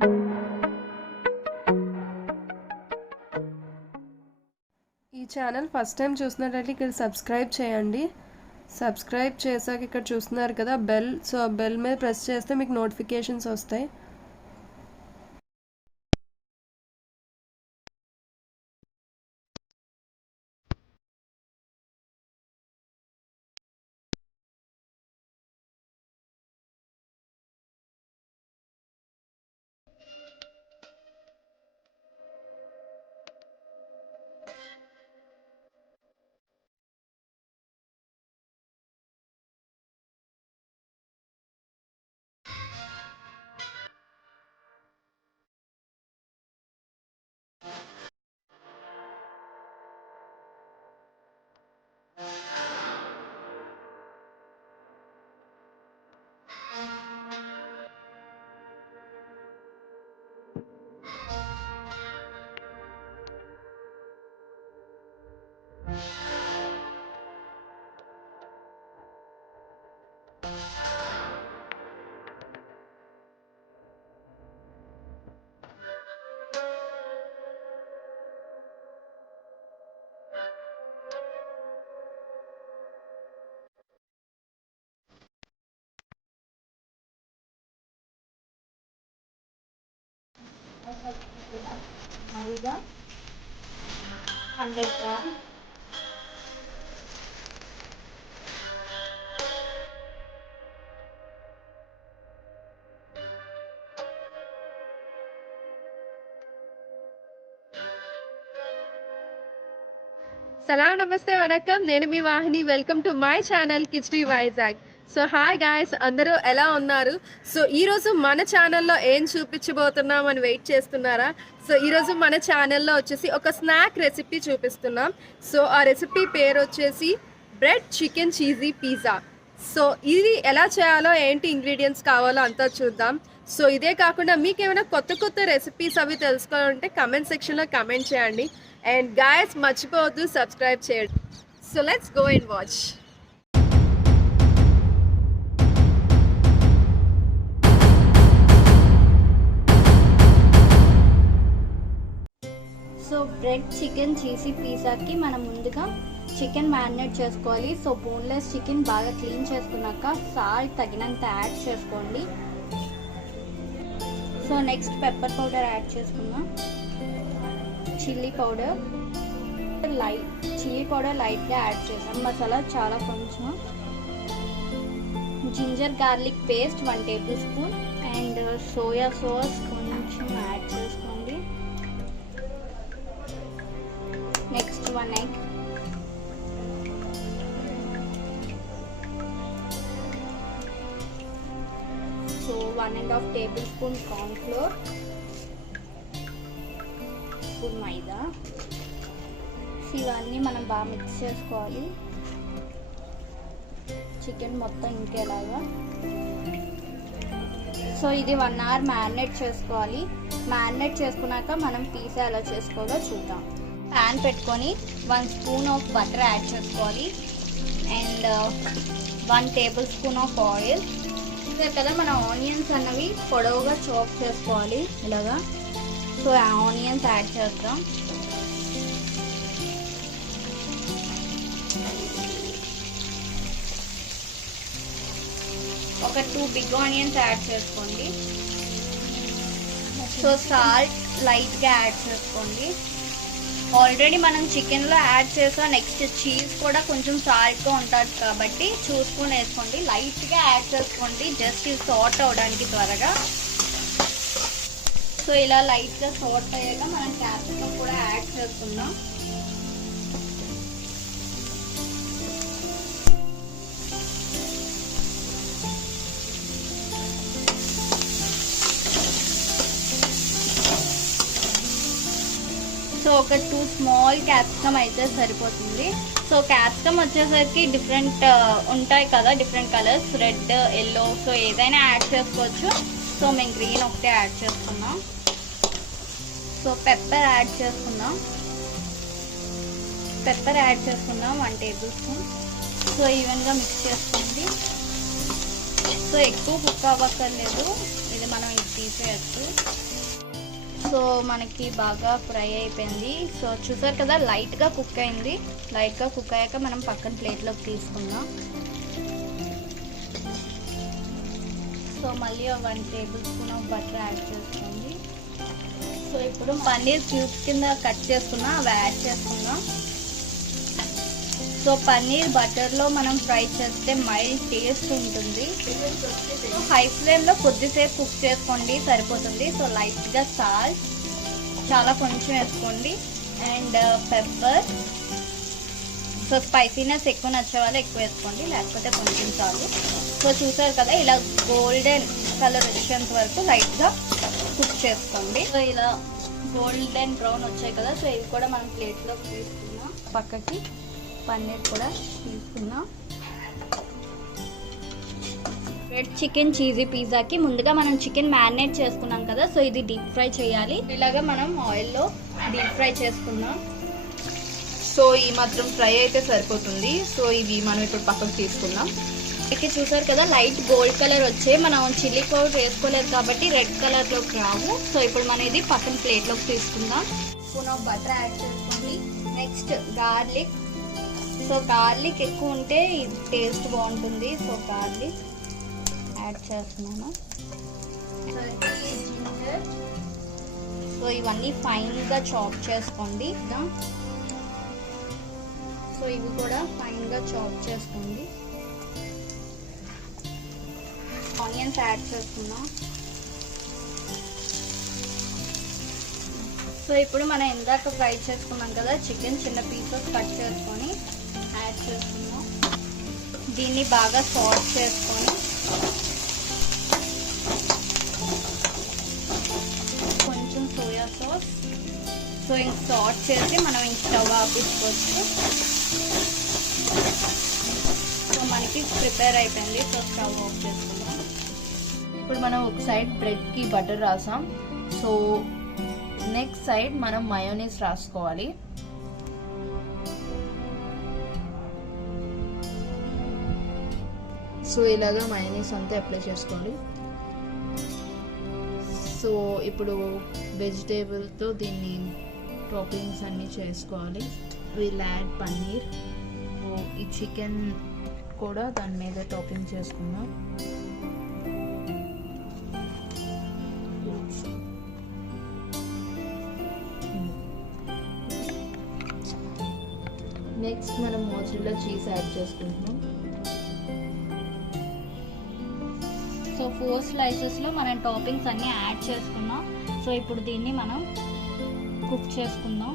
ఈ channel first time చూసినట్లయితే ఇక్కడ సబ్స్క్రైబ్ చేయండి. సబ్స్క్రైబ్ చేశాక ఇక్కడ చూస్తున్నారు కదా బెల్, సో బెల్ మీద ప్రెస్ చేస్తే మీకు నోటిఫికేషన్స్ వస్తాయి. మైదా 100 గ్రామ్, సలాం, నమస్తే, వనకం. నేను మీ Vahini. Welcome to my channel Khichdi Vizag. So hi guys, అందరూ ఎలా ఉన్నారు? సో ఈరోజు మన ఛానల్లో ఏం చూపించబోతున్నాం అని వెయిట్ చేస్తున్నారా? సో ఈరోజు మన ఛానల్లో వచ్చేసి ఒక స్నాక్ రెసిపీ చూపిస్తున్నాం. సో ఆ రెసిపీ పేరు వచ్చేసి bread chicken cheesy pizza. So ఇది ఎలా చేయాలో, ఏంటి ఇంగ్రీడియంట్స్ కావాలో అంతా చూద్దాం. సో ఇదే కాకుండా మీకు ఏమైనా కొత్త కొత్త రెసిపీస్ అవి తెలుసుకోవాలంటే కమెంట్ సెక్షన్లో కమెంట్ చేయండి. అండ్ గాయస్, మర్చిపోవద్దు సబ్స్క్రైబ్ చేయండి. So let's go and watch. So bread chicken cheesy పిజ్జాకి మనం ముందుగా చికెన్ మ్యారినేట్ చేసుకోవాలి. సో బోన్లెస్ చికెన్ బాగా క్లీన్ చేసుకున్నాక సాల్ట్ తగినంత యాడ్ చేసుకోండి. So next pepper powder add చేసుకుందాం, చిల్లీ పౌడర్ లైట్గా యాడ్ చేసాం, మసాలా చాలా కొంచెం, ginger garlic paste 1 tablespoon and soya sauce కొంచెం యాడ్ చేసుకోండి. Next 1 egg, so 1.5 tablespoon corn flour, spoon మైదా. ఇవన్నీ మనం బాగా మిక్స్ చేసుకోవాలి, చికెన్ మొత్తం ఇంకేలాగా. సో ఇది 1 hour మ్యారినేట్ చేసుకోవాలి. మ్యారినేట్ చేసుకున్నాక మనం పిజ్జా ఎలా చేసుకోవాలో చూద్దాం. ప్యాన్ పెట్టుకొని 1 స్పూన్ ఆఫ్ బటర్ యాడ్ చేసుకోవాలి and 1 table spoon of oil. ఇదే కదా మన ఆనియన్స్ అన్నవి పొడవుగా చాప్ చేసుకోవాలి ఇలాగా. సో ఆనియన్స్ యాడ్ చేద్దాం. ఒక 2 బిగ్ ఆనియన్స్ యాడ్ చేసుకోండి. సో సాల్ట్ లైట్గా యాడ్ చేసుకోండి. ఆల్రెడీ మనం చికెన్లో యాడ్ చేసాం. నెక్స్ట్ చీజ్ కూడా కొంచెం సాల్ట్గా ఉంటుంది కాబట్టి చూసుకొని వేసుకోండి, లైట్గా యాడ్ చేసుకోండి, జస్ట్ ఇది సాట్ అవడానికి త్వరగా. సో ఇలా లైట్గా సాట్ అయ్యాక మనం క్యాప్సికమ్ కూడా యాడ్ చేసుకుందాం. సో ఒక 2 స్మాల్ క్యాప్సికమ్ అయితే సరిపోతుంది. సో క్యాప్సికమ్ వచ్చేసరికి డిఫరెంట్ ఉంటాయి కదా, different colours, red, yellow, so ఏదైనా యాడ్ చేసుకోవచ్చు. సో మేము గ్రీన్ ఒకటే యాడ్ చేసుకున్నాం. సో పెప్పర్ యాడ్ చేసుకుందాం. 1 టేబుల్ స్పూన్. సో ఈవెన్గా మిక్స్ చేసుకోండి. సో ఎక్కువ కుక్ అవ్వక్కర్లేదు, ఇది మనం ఇది తీసేయచ్చు. సో మనకి బాగా ఫ్రై అయిపోయింది. సో చూసారు కదా లైట్గా కుక్ అయింది. లైట్గా కుక్ అయ్యాక మనం పక్కన ప్లేట్లోకి తీసుకుందాం. సో మళ్ళీ 1 table spoon of butter add చేసుకోండి. సో ఇప్పుడు పన్నీర్ క్యూబ్స్ కింద కట్ చేసుకున్నా అవి యాడ్ చేసుకుందాం. సో పన్నీర్ బటర్లో మనం ఫ్రై చేస్తే మైల్డ్ టేస్ట్ ఉంటుంది. హై ఫ్లేమ్లో కొద్దిసేపు కుక్ చేసుకోండి సరిపోతుంది. సో లైట్గా సాల్ట్ చాలా కొంచెం వేసుకోండి అండ్ పెప్పర్. సో స్పైసీనెస్ ఎక్కువ నచ్చే వాళ్ళు ఎక్కువ వేసుకోండి, లేకపోతే కొంచెం చాలు. సో చూసారు కదా ఇలా గోల్డెన్ కలర్ వచ్చేంత వరకు లైట్గా కుక్ చేసుకోండి. సో ఇలా గోల్డెన్ బ్రౌన్ వచ్చాయి కదా. సో ఇవి కూడా మనం ప్లేట్లోకి తీసుకున్నాం. పక్కకి పన్నీర్ కూడా తీసుకున్నాం. రెడ్ చికెన్ చీజీ పిజ్జాకి ముందుగా మనం చికెన్ మ్యారినేట్ చేసుకున్నాం కదా. సో ఇది డీప్ ఫ్రై చేయాలి. ఇలాగా మనం ఆయిల్లో డీప్ ఫ్రై చేసుకున్నాం. సో ఈ మాత్రం ఫ్రై అయితే సరిపోతుంది. సో ఇవి మనం ఇప్పుడు పక్కకు తీసుకుందాం. ఇక్కడ చూసారు కదా లైట్ గోల్డ్ కలర్ వచ్చే, మనం చిల్లీ పౌడర్ వేసుకోలేదు కాబట్టి రెడ్ కలర్లోకి రావు. సో ఇప్పుడు మనం ఇది పక్కన ప్లేట్లోకి తీసుకుందాం. స్పూన్ ఆఫ్ బటర్ యాడ్ చేసుకోండి. Next garlic. సో గార్లిక్ ఎక్కువ ఉంటే టేస్ట్ బాగుంటుంది. సో గార్లిక్ యాడ్ చేస్తున్నాను. జింజర్. సో ఇవన్నీ ఫైన్గా చాప్ చేసుకోండి. సో ఇవి కూడా ఫైన్గా చాప్ చేసుకోండి. ఆనియన్స్ యాడ్ చేసుకున్నాం. సో ఇప్పుడు మనం ఇందాక ఫ్రై చేసుకున్నాం కదా చికెన్, చిన్న పీసెస్ కట్ చేసుకొని యాడ్ చేసుకున్నాం. దీన్ని బాగా సాట్ చేసుకొని కొంచెం సోయా సాస్. సో ఇంక సాట్ చేసి మనం ఇంక స్టవ్ ఆపించుకోవచ్చు. సో మనకి ప్రిపేర్ అయిపోయింది. సో స్టవ్ ఆఫ్ చేసుకుందాం. ఇప్పుడు మనం ఒక సైడ్ బ్రెడ్కి బటర్ రాసాం. సో నెక్స్ట్ సైడ్ మనం మయోనీస్ రాసుకోవాలి. సో ఇలాగా మయోనీస్ అంతా అప్లై చేసుకోండి. సో ఇప్పుడు వెజిటేబుల్తో దీన్ని టాపింగ్స్ అన్నీ చేసుకోవాలి. Will add paneer. ఈ చికెన్ కూడా దాని మీద టాపింగ్ చేసుకుందాం. నెక్స్ట్ మనం మోజరెల్లా చీజ్ యాడ్ చేసుకుంటున్నాం. సో 4 స్లైసెస్లో మనం టాపింగ్స్ అన్నీ యాడ్ చేసుకున్నాం. సో ఇప్పుడు దీన్ని మనం కుక్ చేసుకుందాం.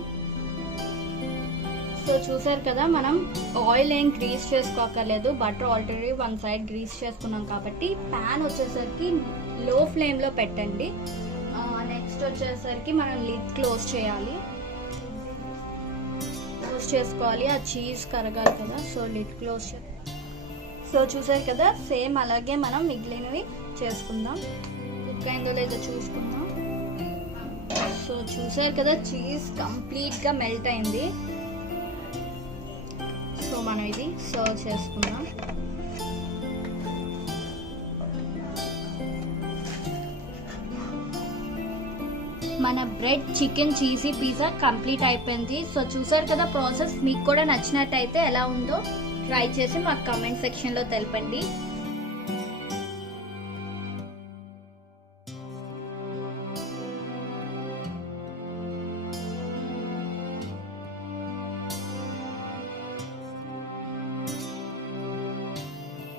సో చూసారు కదా మనం ఆయిల్ ఏం గ్రీస్ చేసుకోక్కర్లేదు. బటర్ ఆల్రెడీ 1 సైడ్ గ్రీస్ చేసుకున్నాం కాబట్టి ప్యాన్ వచ్చేసరికి లో ఫ్లేమ్లో పెట్టండి. నెక్స్ట్ వచ్చేసరికి మనం లిడ్ క్లోజ్ చేయాలి. క్లోజ్ చేసుకోవాలి. ఆ చీజ్ కరగాలి కదా. సో లిడ్ క్లోజ్ సో చూసారు కదా సేమ్ అలాగే మనం మిగిలినవి చేసుకుందాం. కుక్ అయిందో లేదో చూసుకుందాం. సో చూసారు కదా చీజ్ కంప్లీట్గా మెల్ట్ అయింది. సో మనం ఇది సర్వ్ చేసుకుందాం. మన bread chicken cheesy pizza complete అయిపోయింది. సో చూసారు కదా ప్రాసెస్. మీకు కూడా నచ్చినట్టయితే ఎలా ఉందో ట్రై చేసి మాకు కామెంట్ సెక్షన్లో తెలపండి.